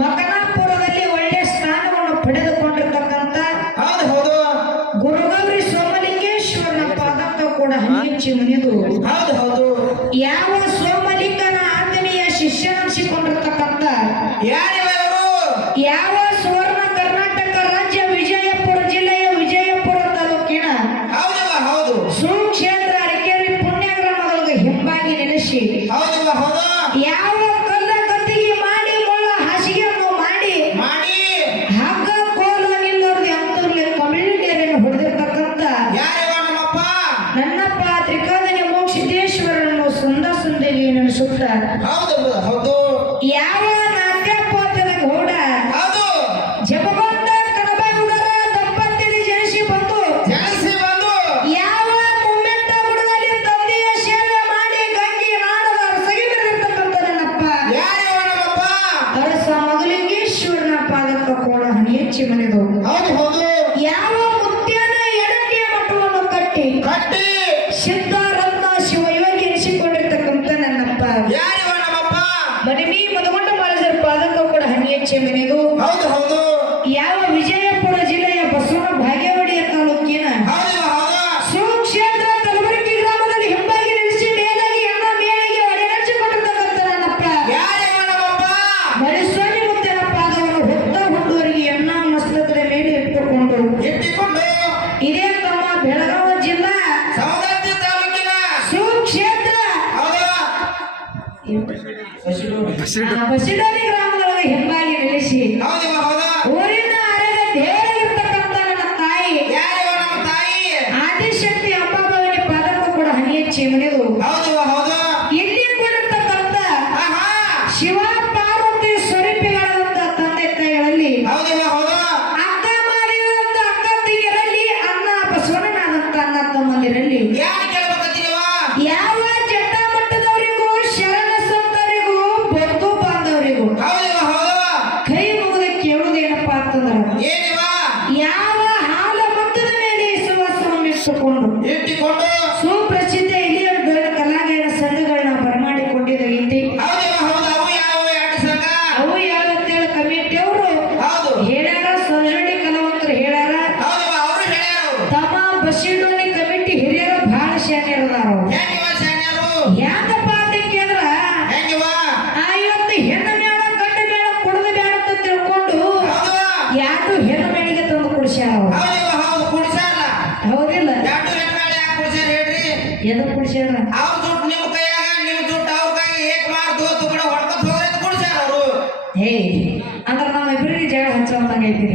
ಮಕನಾಪುರದಲ್ಲಿ ಒಳ್ಳೆಯ ಸ್ಥಾನವನ್ನು ಪಡೆದುಕೊಂಡಿರ್ತಕ್ಕಂಥ ಹೌದು ಹೌದು ಗುರುಗೌರಿ ಸೋಮಲಿಂಗೇಶ್ವರನ ಪಾದಕ್ಕ ಕೂಡ ಹನಿಯಚ್ಚಿ ಮುನಿದು ಹೌದು ಹೌದು ಯಾವ ಸೋಮಲಿಂಗನ ಆಂಜನೇಯ ಶಿಷ್ಯನಿಸಿಕೊಂಡಿರ್ತಕ್ಕಂಥ ಯಾವ ಸುವರ್ಣ ಕರ್ನಾಟಕ ರಾಜ್ಯ ವಿಜಯಪುರ ಜಿಲ್ಲೆಯ ವಿಜಯಪುರ ತಾಲೂಕಿನ ಹೌದು ಸುಕ್ಷೇತ್ರ ಅರಕೇರಿ ಪುಣ್ಯಗ್ರಾಮದೊಳಗೆ ಹಿಂಬಾಗಿ ನೆಲೆಸಿ ಯಾವ ಕಲ್ಲ ಕತ್ತಿಗೆ ಮಾಡಿ ಮುಳ್ಳ ಹಾಸಿಗೆಯನ್ನು ಮಾಡಿ ಹಗ್ಗ ಕೋಲ ನಿಲ್ಲೋರ್ಗೆ ಅಂತೂರ್ಲೆ ಕಮಿಳಿಯರನ್ನು ಹೊಡೆದಿರ್ತಕ್ಕಂಥ ನನ್ನಪ್ಪ ತ್ರಿಕಾಲನೆ ಮೋಕ್ಷಿದ್ದೇಶ್ವರನ್ನು ಸುಂದರಿ ನೆನೆಸುತ್ತ ಯಾವ ನಾಟ್ಯಪಾತ್ರದ ಗೌಡ ಜಪಬಂಧ ಕಡಬಂದರ ದಂಪತಿಯಲ್ಲಿ ಜನಿಸಿ ಬಂದು ಯಾವ ಮುಮ್ಮೆಟ್ಟ ಗುಡದಲ್ಲಿ ತಂದೆಯ ಸೇವೆ ಮಾಡಿ ಗಂಗೆ ನಾಡದ ಅರಸಗಿ ಬೆಳೆದಿರ್ತಕ್ಕಂಥ ನನ್ನಪ್ಪ ಅರಸ ಮಗಲಿಂಗೇಶ್ವರನ ಪಾದಕ್ಕ ಕೂಡ ಹನಿಯಚ್ಚಿ ಮನೆದು ಯಾವ ಮುತ್ಯನ ಎಡಟಿಯ ಮಠವನ್ನು ಕಟ್ಟಿ ಸಿದ್ಧಾರತ್ನ ಶಿವಯೋಗಿ ಎನಿಸಿಕೊಂಡಿರ್ತಕ್ಕಂಥ ನನ್ನಪ್ಪ ಮನೆಮಿ ಮದಗೊಂಡ ಮಾಡಿದರ ಪಾದಕ್ಕ ಕೂಡ ಹನಿಯಚ್ಚಿ ಮನೆದು ಯಾವ ವಿಜಯಪುರ ಜಿಲ್ಲೆಯ ಬಸವನ ಭಾಗ್ಯವಾಡಿಯ ತಾಲೂಕಿನ ಸುಕ್ಷೇತ್ರ ಕಲಬುರಗಿ ಗ್ರಾಮದಲ್ಲಿ ಹಿಂಬಾಗಿ ನೆಲೆಸಿ ಮೇಲಾಗಿ ಎಣ್ಣ ಮೇಲಾಗಿ ಒಡೆನರ್ಚಿಕೊಂಡಿರ್ತಕ್ಕಂಥ ನನ್ನಪ್ಪ ಮರಿಸ್ವಾಮಿ ಮುತ್ತನ ಪಾದವನ್ನು ಹೊತ್ತ ಹುಟ್ಟುವರಿಗೆ ಎಣ್ಣ ಮಸ್ತಕದ ಮೇಲೆ ಇಟ್ಟುಕೊಂಡು ಇದೇ ತಮ್ಮ ಬೆಳಗಾವಿ ಜಿಲ್ಲಾ ಸುಕ್ಷೇತ್ರ ಬಸಿಡೋಲಿ ಗ್ರಾಮದೊಳಗೆ ಹಿಂಬಾಗಿ ನೆಲೆಸಿ ಊರಿನ ಅರೆದ ದೇವರಾಗಿರ್ತಕ್ಕಂಥ ನನ್ನ ತಾಯಿ ಆದಿಶಕ್ತಿ ಅಂಬಾಭವಾನಿ ಪಾದಕ್ಕೂ ಕೂಡ ಹನಿಯಚ್ಚಿ ಮನೆದು ಇಲ್ಲಿ ಕೂಡಿರ್ತಕ್ಕಂಥ ಶಿವ ಪಾರ್ವತಿ ಸ್ವರೂಪಿಗಳಾದಂಥ ತಂದೆ ತಾಯಿಗಳಲ್ಲಿ ಅಕ್ಕ ಮಾರಿದಂಥ ಅಕ್ಕ ತಂಗಿಯರಲ್ಲಿ ಅಣ್ಣ ಬಸವಣ್ಣನಾದಂಥ ಅಣ್ಣ ತಮ್ಮಂದಿರಲ್ಲಿ ಯಾವ ಜಟ್ಟ ಮಟ್ಟದವರಿಗೂ ಶರಣ ಸಂತರಿಗೂ ಬದ್ದು ಬಾಂಧವರಿಗೂ ಕೈ ಮುಗಿದ ಕೇಳುವುದೇನಪ್ಪ ಅಂತಂದ್ರ ಯಾವ ಹಾಲ ಮಟ್ಟದ ಮೇಲೆ ವಿಶ್ವಾಸವನ್ನು ಇಟ್ಟುಕೊಂಡು ಸುಪ್ರಸಿದ್ಧ ಇಲ್ಲಿಯ ಕಲಾಗಾಯನ ಸಂಘಗಳನ್ನ ಬರಮಾಡಿಕೊಂಡಿದ್ದ ಇಂತಿ ಅವು ಯಾವತ್ತೇಳ ಕಮಿಟಿ ಅವರು ಹೇಳ್ಯಾರ ಸಂಜೋಡಿ ಕಲಾವಂತರು ಹೇಳ್ಯಾರ ತಮ್ಮ ಬಸಿಡೋನಿ ಕಮಿಟಿ ಹಿರಿಯರು ಬಹಳ ಶಾನ್ಯರದಾರ ಯಾಕಪ್ಪ ಅಂತ ಕೇಳಿದ್ರ ಇವತ್ತು ಹೆಣ್ಣು ಮೇಳ ಗಂಡು ಮೇಳ ಕುಡಿದು ಬೇಡ ಅಂತ ತಿಳ್ಕೊಂಡು ಯಾರು ಹೆಣ್ಣು ಮೇಳಿಗೆ ತಂದು ಕುಡಿಸ್ಯಾರ ಹೌದಿಲ್ಲ ಎದು ಕುಡಿಸ್ಯಾರ ಹೇ ಅಂದ್ರೆ ನಾವ್ ಇಬ್ಬರಿಗೆ ಜಗಳ ಹಚ್ಚಂದಂಗ ಐತಿರಿ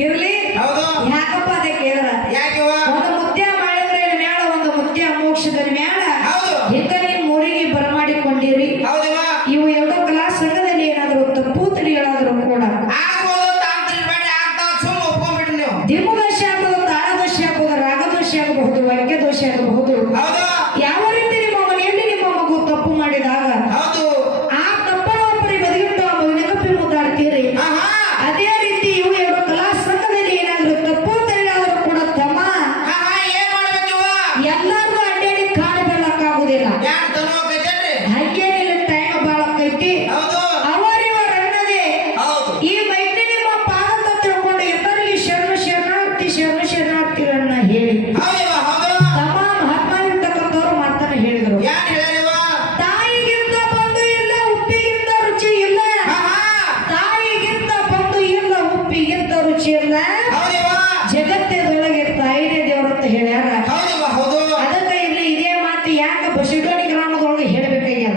ಇರ್ಲಿ ಯಾಕಪ್ಪ ಅದೇ ಕೇಳಿದ್ರ ಒಂದು ಮುತ್ಯ ಮಾಡಿದ್ರೆ ಮೇಳ ಒಂದು ಮುತ್ಯ ಮೋಕ್ಷದಲ್ಲಿ ಮೇಳ ಹಿಂಗ ನೀವು ಮೂರಿಗೆ ಬರಮಾಡಿಕೊಂಡಿರಿ ಇವು ಎರಡು ಕಲಾ ಸಂಘದಲ್ಲಿ ಏನಾದರೂ ತಪ್ಪು ತಿಳಿಗಳಾದರೂ ಕೂಡ ದಿಮುದೋಷ ಆಗಬಹುದು ತಾಳದೋಷ ಆಗಬಹುದು ರಾಗದೋಷ ಆಗಬಹುದು ವಾಕ್ಯ ದೋಷ ಆಗಬಹುದು ಯಾವ ರೀತಿ ನಿಮ್ಮ ಮನೆಯಲ್ಲಿ ನಿಮ್ಮ ಮಗು ತಪ್ಪು ಮಾಡಿದಾಗ ಆ ತಪ್ಪನ ಒಬ್ಬರಿಗೆ ಬದಿಗಿಟ್ಟು ಆ ಮಗುವಿನ ಕಪ್ಪಿ ಮುದ್ದಾಡ್ತೀರಿ ಅದೇ ರೀತಿ ಇವು ಎರಡು ಕಲಾ ಸಂಘದಲ್ಲಿ ಏನಾದರೂ ತಪ್ಪು ತಿಳಿಗಳಾದರೂ ಕೂಡ ತಮ್ಮ ಎಲ್ಲಾರು ಅಡ್ಡಾಡಿ ಕಾಡು ಬೆಳ್ಳಕ್ಕಾಗುದಿಲ್ಲ ಹಾಗೇನಿಲ್ಲ ಟೈಮ್ ಬಾಳಕ್ಕೈತಿ ಅವರಿವರನ್ನದೇ ಈ ಮೈತ್ರಿ ನಿಮ್ಮ ಪಾದ ತಿಳ್ಕೊಂಡು ಇಬ್ಬರಿಗೆ ಶರಣಾರ್ಥಿಗಳನ್ನ ಹೇಳಿ ತಮ್ಮ ಮಹಾತ್ಮ ಇರ್ತಕ್ಕಂಥವ್ರು ಮಾತನ್ನ ಹೇಳಿದ್ರು ತಾಯಿಗಿಂತ ಬಂಧು ಇಲ್ಲ ಉಪ್ಪಿಗಿಂತ ರುಚಿ ಇಲ್ಲ ತಾಯಿಗಿಂತ ಬಂಧು ಇಲ್ಲ ಉಪ್ಪಿಗಿಂತ ರುಚಿ ಇಲ್ಲ ಜಗತ್ತದೊಳಗೆ ತಾಯಿನೇ ದೇವರಂತ ಹೇಳ್ಯಾರ ಅದಕ್ಕೆ ಇಲ್ಲಿ ಇದೇ ಮಾತು ಯಾಕೆ ಬಸಿಡೋನಿ ಗ್ರಾಮದೊಳಗೆ ಹೇಳ್ಬೇಕಾಗ್ಯದ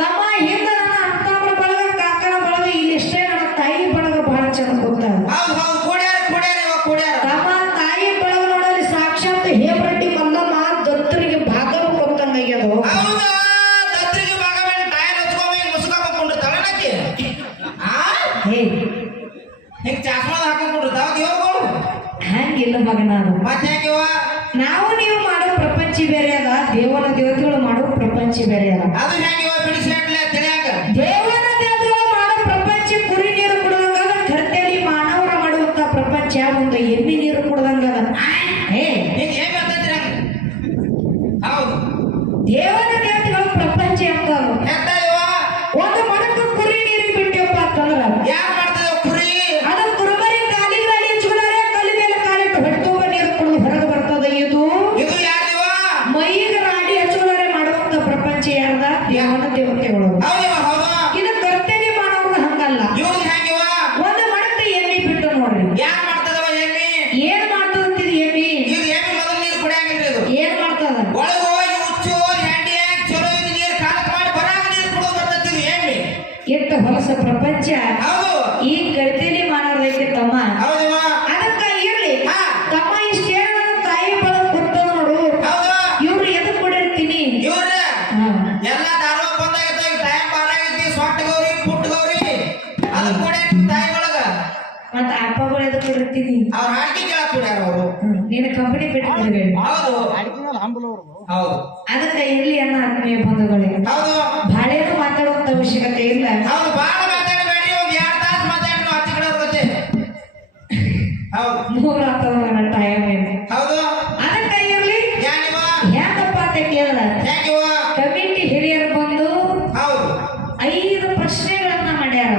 ತಮ್ಮ ಹಿಂದ ನನ್ನ ಅಣ್ಣತಮ್ಮರ ಬಳಗ ಕಾಕನ ಬಳಗ ಇಲ್ಲಿಷ್ಟೇ ನನ್ನ ತಾಯಿ ಬಳಗ ಬಹಳ ಚಂದ ಗೊತ್ತಾಗ ತಮ್ಮ ತಾಯಿ ಬಳಗ ನೋಡಲಿ ಸಾಕ್ಷಾತ್ ಹೇಮರೆಡ್ಡಿ ಮಲ್ಲಮ್ಮ ದತ್ತರಿಗೆ ಭಾಗವ ಕೊಟ್ಟಂಗಾಗ್ಯದು ಹಂಗಿಲ್ಲ ಮಗ ನಾವು ನೀವು ಮಾಡೋ ಪ್ರಪಂಚ ಬೇರೆ ಅದ ದೇವರ ದೇವತೆಗಳು ಮಾಡೋ ಪ್ರಪಂಚ ಬೇರೆ ಅದ ದೇವರ ದೇವತೆಗಳು ಮಾಡೋ ಪ್ರಪಂಚ ಕುರಿ ನೀರು ಕುಡದಂಗ ಕರ್ತೇಲಿ ಮಾನವರ ಮಾಡುವಂತ ಪ್ರಪಂಚ ಒಂದು ಎಮ್ಮಿ ನೀರು ಕುಡದಂಗ ದೇವರ ದೇವತೆಗಳು ಪ್ರಪಂಚ ಅಂತಾರು. ಒಂದು ಮಡಕ ಕುರಿ ನೀರಿಗೆ ಬಿಟ್ಟಿವಪ್ಪ ಅಂತಂದ್ರ ಯಾಕೆ ಮಾಡ್ತದೆ ಕುರಿ? ಅದು ಕುರುಬರಿ ಕಾಲಿಗೆ ಅಡಿ ಚೂಲಾರೆ ಕಲ್ಲಿ ಮೇಲೆ ಕಾಲಿಟ್ಟು ಹೊಟ್ಟುವ ನೀರು ಕುಡಿದು ಹೊರಗೆ ಬರ್ತದ. ಇದು ಯಾರಿವ? ಮೈಗೆ ರಾಡಿ ಹಚ್ಚುಲಾರೆ ಮಾಡುವಂತ ಪ್ರಪಂಚ ಯಾರ್ದ? ದೇವನ ದೇವತೆಗಳು. ಇದು ಕರ್ತವ್ಯ ಮಾಡೋದು ಹಂಗಲ್ಲ. ಒಂದು ಮಡಕ ಎಣ್ಣೆ ಬಿಟ್ಟು ನೋಡ್ರಿ ಯಾಕೆ ಮಾಡ್ತದವ ಎಣ್ಣೆ? ಏನ್ ಮಾಡ್ತದಂತಿದ್ ಎಣ್ಣೆ? ಇದು ಎಣ್ಣೆ ಮೊದಲು ನೀರು ಕುಡಿಯಂಗಿಲ್ಲ. ಇದು ಏನ್ ಮಾಡ್ತದ? ಒಳಗೆ ಹೋಗಿ ಹುಚ್ಚು ಹೆಂಡಿ ಹಾಕಿ ಚಲೋ ಇದು ನೀರು ಕಾಲಕ್ಕೆ ಮಾಡಿ ಬರಾಗ ನೀರು ಕುಡಿದು ಬರ್ತದೆ ಎಣ್ಣೆ. ಎಷ್ಟು ಹೊಲಸ ಪ್ರಪಂಚ ಈ ಕರ್ತವ್ಯ ಮಾಡೋದೈತೆ ತಮ್ಮ. ಅದಕ್ಕ ಇರ್ಲಿ ತಮ್ಮ ಇಷ್ಟೇ ತಾಯಿ ಬಳ ಕೊಡ್ತದ ನೋಡು. ಇವ್ರು ಎದು ಕೊಡಿರ್ತೀನಿ ಎಲ್ಲ ದಾರು ಬಂದಾಗೈತೆ. ಟೈಮ್ ಬಾರಾಗೈತಿ. ಸೊಟ್ಟ ಗೌರಿ ಪುಟ್ಟ ಗೌರಿ ಅದು ಕೊಡಿ ತಾಯಿ ಒಳಗ. ಮತ್ತ ಅಪ್ಪಗಳು ಎದು ಕೊಡಿರ್ತೀನಿ. ಅವ್ರ ಹಾಕಿ ಕೇಳಕ್ ಕೊಡ್ಯಾರ ಅವರು. ನೀನು ಕಂಪನಿ ಬಿಟ್ಟು ಕೊಡ್ಬೇಡಿ. ಅದಕ್ಕ ಇರ್ಲಿ ಅನ್ನೋ ಆತ್ಮೀಯ ಬಂಧುಗಳೇ, ಬಾಳೆನೂ ಮಾತಾಡುವಂತ ಅವಶ್ಯಕತೆ ಇಲ್ಲ. ಬಾಳ ಮಾತಾಡಬೇಡಿ. ಒಂದ್ 2 ತಾಸು ಮಾತಾಡಿ ಹಚ್ಚ ಕಡೆ ಹೋಗುತ್ತೆ. ಮೂರು ಆಗ್ತದ ಟೈಮ್ ಏನು. ಅದಕ್ಕ ಇರ್ಲಿ ಯಾಕಪ್ಪ ಅಂತ ಕೇಳಿದ್ರ ಕಮಿಟಿ ಹಿರಿಯರು ಬಂದು 5 ಪ್ರಶ್ನೆಗಳನ್ನ ಮಾಡ್ಯಾರ.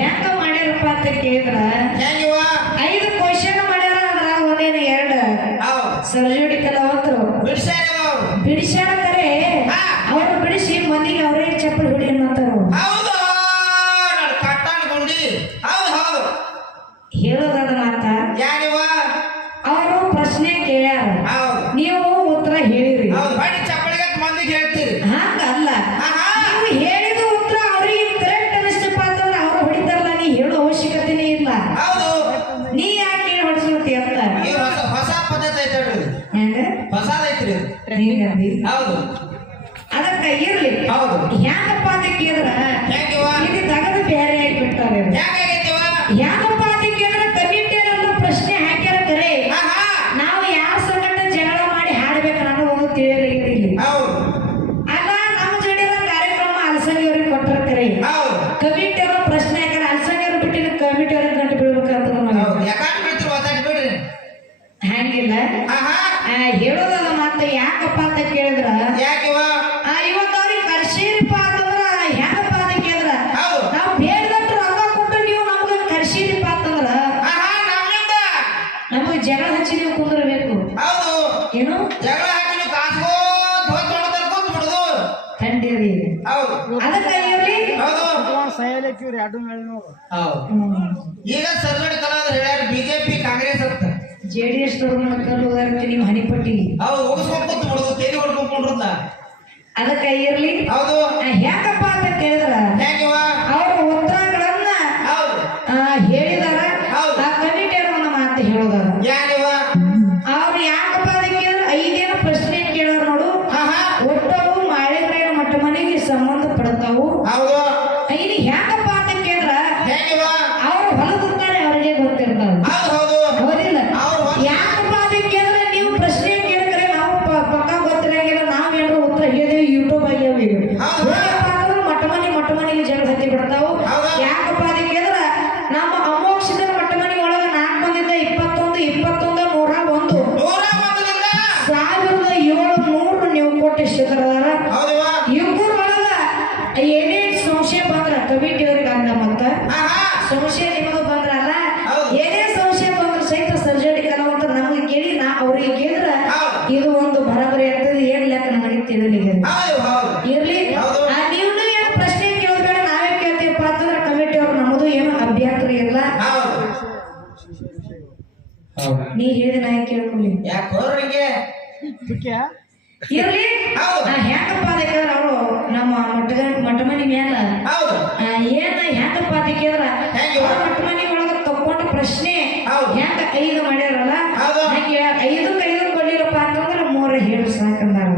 ಹೆಂಗ ಮಾಡ್ಯಾರಪ್ಪ ಅಂತ ಕೇಳಿದ್ರ 5 ಕ್ವಶನ್ ಮಾಡ್ಯಾರ. ಅದ್ರಾಗ ಒಂದೇನು 2 ಸರ್ಜೋಡಿ ಕಲಾವಂತರು ಬಿಡಿಸ್ಯಾರ. ಕರೆ ಅವರು ಬಿಡಿಸಿ ಮಂದಿಗೆ ಅವರೇ ಚಪ್ಪಲ್ ಹೊಡಿ ಅನ್ನೋಂತಾರು. ಹೇಳೋದಾದ ಮಾತ ಅವರು ಪ್ರಶ್ನೆ ಕೇಳ್ಯಾರ, ನೀವು ಉತ್ತರ ಹೇಳಿರಿ. ಹಂಗಲ್ಲ, ನೀವು ಹೇಳಿದ ಉತ್ತರ ಅವ್ರಿಗೆ ಕರೆಕ್ಟ್ ಅನಿಸ್ತಪ್ಪ ಅಂತಂದ್ರೆ ಅವ್ರು ಹೊಡಿತಾರಲ್ಲ. ನೀ ಹೇಳೋ ಅವಶ್ಯಕತೆನೇ ಇಲ್ಲ. ನೀ ಯಾಕೆ ಹೊಡಿಸ್ತಿ ಅಂತ ಹೊಸ ಪದ್ಧತಿ ಐತೆ. ಹೆಂಗ ಹೊಸದೈತ್ರಿ. ಅದಕ್ಕ ಇರ್ಲಿ ಯಾಕಪ್ಪ ಅಂತ ಕೇಳಿದ್ರ ಇದು ತಗದು ಬೇರೆ ಆಗಿ ಬಿಡ್ತಾರೆ. ಯಾಕಪ್ಪ ಅಂತ ಕೇಳಿದ್ರ ಕಮಿಟಿಯರನ್ನು ಪ್ರಶ್ನೆ ಹಾಕ್ಯಾರ. ಕರೆ ನಾವು ಯಾವ ಸಂಗಟ ಜಗಳ ಮಾಡಿ ಹಾಡ್ಬೇಕು ಅನ್ನೋದು ಒಂದು ತಿಳಿಯಲಿಲ್ಲ. ಆಗ ನಮ್ಮ ಜಡಿಯರ ಕಾರ್ಯಕ್ರಮ ಅಲಸಂಗಿಯವ್ರಿಗೆ ಕೊಟ್ಟರ. ಕರೆ ಕಮಿಟಿಯವರು ಪ್ರಶ್ನೆ ಹಾಕ್ಯಾರ. ಅಲಸಂಗಿಯವ್ರು ಬಿಟ್ಟಿನ ಕಮಿಟಿಯವ್ರಿಗೆ ಗಂಟು ಬೀಳ್ಬೇಕಂತ ಹಂಗಿಲ್ಲ. ಹೇಳೋದಲ್ಲ ಮಾತ ಯಾಕಪ್ಪ ಅಂತ ಕೇಳಿದ್ರ ಇವತ್ತು ಅವ್ರಿಗೆ ಕರ್ಸೀರಿಪ್ಪ ಅಂತಂದ್ರ ಹೆಂಗಪ್ಪ ಅಂತ ಕೇಳಿದ್ರ ನಾವು ಬೇಡದಟ್ಟು ರೊಕ್ಕ ಕೊಟ್ಟು ನೀವು ನಮ್ಗೆ ಕರ್ಸೀರಿಪ್ಪ ಅಂತಂದ್ರ ನಮಗೆ ಜಗಳ ಹಚ್ಚಿ ನೀವು ಕುಂದಿರ್ಬೇಕು. ಏನು ಖಂಡಿರಿ. ಅದಕ್ಕ ಇರ್ಲಿ ಈಗ ಸರ್ಜೋಡಿ ಕಲಾವಿದರು ಹೇಳ್ಯಾರ ಬಿಜೆಪಿ ಕಾಂಗ್ರೆಸ್ ಅಂತ. JDS ನೀವು ಹನಿಪಟ್ಟಿ ಅದಕ್ಕ ಇರ್ಲಿ. ಯಾಕಪ್ಪ ಅಂತ ಕೇಳಿದ್ರ ಅವ್ರ ಉತ್ತರಗಳನ್ನ ಹೇಳಿದಾರ. ಆ ಕಮಿಟಿಯವರು ಒಂದು ಮಾತು ಹೇಳೋದಾರ. ಅವ್ರು ಯಾಕಪ್ಪ ಅಂತ ಕೇಳಿದ್ರ 5 ಪ್ರಶ್ನೆ ಕೇಳೋರು ನೋಡು. ಒಟ್ಟವು ಮಾಳಿಗ್ರಾಯನ ಮಠ ಮನೆಗೆ ಸಂಬಂಧ ಪಡ್ತಾವು. ಇದು ಯಾಕಪ್ಪ ಅಂತ ಕೇಳಿದ್ರ ಅವ್ರು ಹೊಲದಿರ್ತಾರೆ, ಅವರಿಗೆ ಗೊತ್ತಿರ್ತಾವ. ಹೌದಿಲ್ಲ? ಯಾಕಪ್ಪ ಅಂತ ಕೇಳಿದ್ರೆ ನೀವು ಪ್ರಶ್ನೆ ಕೇಳಿದ್ರೆ ನಾವು ಪಕ್ಕ ಗೊತ್ತಿರಂಗಿಲ್ಲ. ನಾವೇನೋ ಉತ್ತರ ಹೇಳಿದೇವೆ ಯೂಟ್ಯೂಬ್ ಆಗ್ಯಾವ. ಮಠ ಮನೆಗೆ ಜಗಳ ಹತ್ತಿ ಬಿಡ್ತಾವು. ಯಾಕಪ್ಪ ಅಂತ ಕೇಳಿದ್ರ ನಮ್ಮ ಅಮೋಕ್ಷದ ಮಠ ಮನೆ ಒಳಗ 4 ಮಂದಿಯಿಂದ 21 101 1700 ನೀವು ಕೋಟಿ ಶಿಖರದಾರ. ಇವ್ರ ಒಳಗ ಏನೇ ಸಂಶಯ ಬಂದ್ರ ಕಮಿಟಿಯವ್ರಿಗೆ ಅಂದ ಮತ್ತ ಸಂಶಯ ನಿಮಗ ಬಂದ್ರಲ್ಲ, ಏನೇ ಸಂಶಯ ಬಂದ್ರ ಸಹಿತ ಸರ್ಜರಿ ಕಲಾವಂತ ನಮಗೆ ಕೇಳಿ ಅವ್ರಿಗೆ ಕೇಳಿದ್ರ ಇದು ಒಂದು ಬರಬರಿ ಆಗ್ತದೆ. ಏನ್ ಲೆಕ್ಕ ನಮಗೆ ತಿಳಿಲಿಕ್ಕೆ ಇರ್ಲಿ. ನೀವು ಏನು ಪ್ರಶ್ನೆ ಕೇಳಬೇಡ, ನಾವೇ ಕೇಳ್ತೀವಪ್ಪ ಅಂತಂದ್ರೆ ಕಮಿಟಿಯವ್ರು ನಮ್ಮದು ಏನು ಅಭ್ಯಂತರ ಇಲ್ಲ. ನೀ ಹೇಳಿದ ನಾ ಕೇಳ್ಕೊಳ್ಳಿ ಇರ್ಲಿ. ಹೆಂಗಪ್ಪ ಅದಕ್ಕೆ ಅವರು ನಮ್ಮ ಮಠ ಮನೆ ಮ್ಯಾಲ ಏನ ಹೆಂಗಪ್ಪ ಅದಕ್ಕೆ ಮಠ ಮನೆ ಒಳಗ ತಕೊಂಡ ಪ್ರಶ್ನೆ ಹೆಂಗ 5 ಮಾಡ್ಯಾರಲ್ಲ, 5 ಕೊಡ್ಲಿರಪ್ಪ ಅಂತಂದ್ರ 3 ಹೇಳಿ ಸಾಕಂದಾರ.